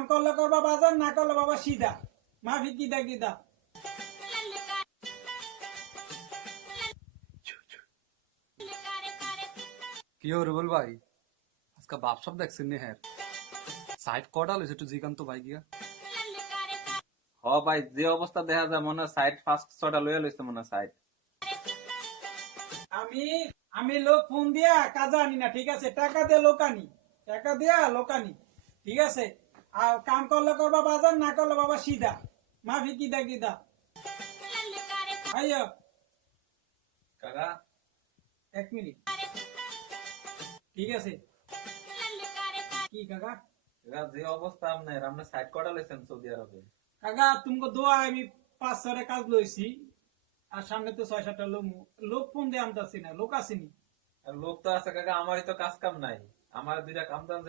কাম করলে করবা বাজার, না করলে বাবা সিধা। মাফি কিদা কিদা। কি हो रुबल भाई इसका बाप सब देख सिन्ने है সাইড কটা লইছে একটু জিগান তো ভাই গিয়া হ ভাই, যে অবস্থা দেখা যায় মনে হয় সাইড ফার্স্ট ছটা লইয়া লইছে মনে হয় সাইড। আমি আমি লোক ফোন দিয়া কাজে আনি না, ঠিক আছে? টাকা দিয়ে লোক আনি, টাকা দিয়া লোক আনি, ঠিক আছে? আর কাম করলে করবা বাজার, না করলে বাবা সিধা। মাফি কিদা কিদা। আইয়া কাকা, 1 মিনিট, ঠিক আছে? কি কাকা? কাকা যে অবস্থা আপনার, আপনার সাইড কটা লইছেন সৌদি আরবে? কাকা তুমি দোয়া, আমি 5-6টা কাজ লইছি, আর সামনে তো 6-7টা লোক। লোক ফোন দিয়ে আনতাছি না, লোক আসেনি। আর লোক তো আছে কাকা, আমারই তো কাজ কাম নাই। আমার দুইটা কাম টাম